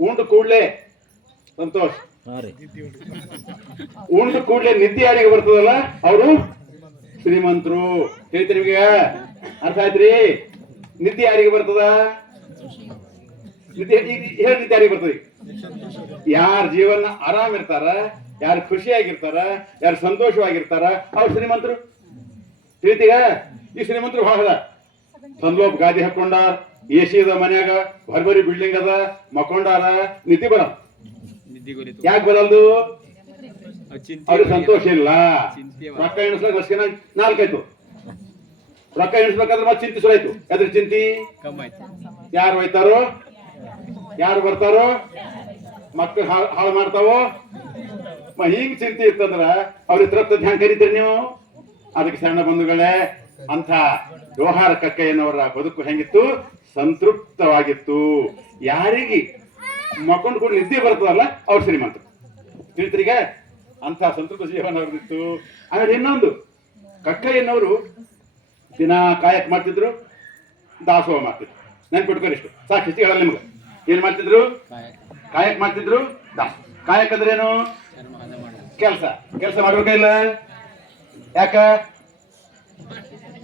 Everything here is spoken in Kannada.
ಉಂಡು ಕೂಡ್ಲೆ. ಸಂತೋಷ್. ಉಂಡು ಕೂಡ್ಲೆ ನಿದ್ದೆ ಯಾರಿಗೆ ಬರ್ತದಲ್ಲ? ಅವರು? ಶ್ರೀಮಂತರು. ಹೇಳ್ತೀನಿ ನಿಮಗೆ. ಅರ್ಥ ಆಯ್ತ್ರಿ? ನಿದ್ದೆ ಯಾರಿಗೆ ಬರ್ತದ? ನಿದ್ದೆ ಹೇಳಿ ನಿದ್ದೆ ಯಾರಿಗೆ ಬರ್ತದೆ? ಯಾರ ಜೀವನ ಆರಾಮ್ ಇರ್ತಾರ ಯಾರು ಖುಷಿಯಾಗಿರ್ತಾರ ಯಾರು ಸಂತೋಷವಾಗಿರ್ತಾರ ಅವ್ರು ಶ್ರೀಮಂತರು. ತಿಳಿತೀಗ ಈ ಶ್ರೀಮಂತರು ಭಾಳ ಅದ ಸಂದ್ಲೋಪ್ ಗಾದಿ ಹಾಕೊಂಡಾರ ಎ ಸಿ ಅದ ಮನ್ಯಾಗ ಬರ್ಬರಿ ಬಿಲ್ಡಿಂಗ್ ಅದ ಮಕ್ಕೊಂಡಾರ ನಿಧಿ ಬರ ಯಾಕೆ ಬರಲ್ದು? ಅವ್ರಿಗೆ ಸಂತೋಷ ಇಲ್ಲ. ರೊಕ್ಕ ಎಣಿಸ್ಲಾಕ ವರ್ಷ ನಾಲ್ಕಾಯ್ತು. ರೊಕ್ಕ ಎಣಿಸ್ಬೇಕಾದ್ರೆ ಮತ್ತೆ ಚಿಂತೆ ಆಯ್ತು ಅದ್ರ ಚಿಂತಿ? ಯಾರು ಹೋಯ್ತಾರೋ? ಯಾರು ಬರ್ತಾರೋ? ಮಕ್ಕಳು ಹಾಳು ಮಾಡ್ತಾವೋ? ಮ ಹಿಂಗ್ ಚಿಂತೆ ಇತ್ತಂದ್ರ ಅವ್ರ ತೃಪ್ತ ಧ್ಯಾನ ಕರಿತೀರಿ ನೀವು? ಅದಕ್ಕೆ ಸಣ್ಣ ಬಂಧುಗಳೇ ಅಂಥ ವ್ಯವಹಾರ ಕಕ್ಕಯ್ಯನವರ ಬದುಕು ಹೆಂಗಿತ್ತು? ಸಂತೃಪ್ತವಾಗಿತ್ತು. ಯಾರಿಗೆ? ಮಕ್ಕೊಂಡು ಕೂಡ ನಿದ್ದೆ ಬರ್ತದಲ್ಲ ಅವ್ರ ಶ್ರೀಮಂತ ತಿಳಿತರಿಗ ಅಂತ ಸಂತೃಪ್ತ ಜೀವನ ಅವ್ರದಿತ್ತು ಆಮೇಲೆ ಇನ್ನೊಂದು ಕಕ್ಕಯ್ಯನವರು ದಿನ ಕಾಯಕ್ ಮಾಡ್ತಿದ್ರು ದಾಸೋಹ ಮಾಡ್ತಿದ್ರು. ನೆನ್ಪಿಟ್ಕೊಂಡು ಇಷ್ಟು. ಸಾಕು ಹೆಚ್ಚಿಗೆ ಹೇಳಲ್ಲ ನಿಮ್ಗೆ. ಏನ್ ಮಾಡ್ತಿದ್ರು? ಕಾಯಕ್ ಮಾಡ್ತಿದ್ರು ದಾಸ ಕಾಯಕ್ ಅಂದ್ರೇನು ಕೆಲಸ. ಕೆಲಸ ಮಾಡ್ಬೇಕಿಲ್ಲ ಯಾಕ?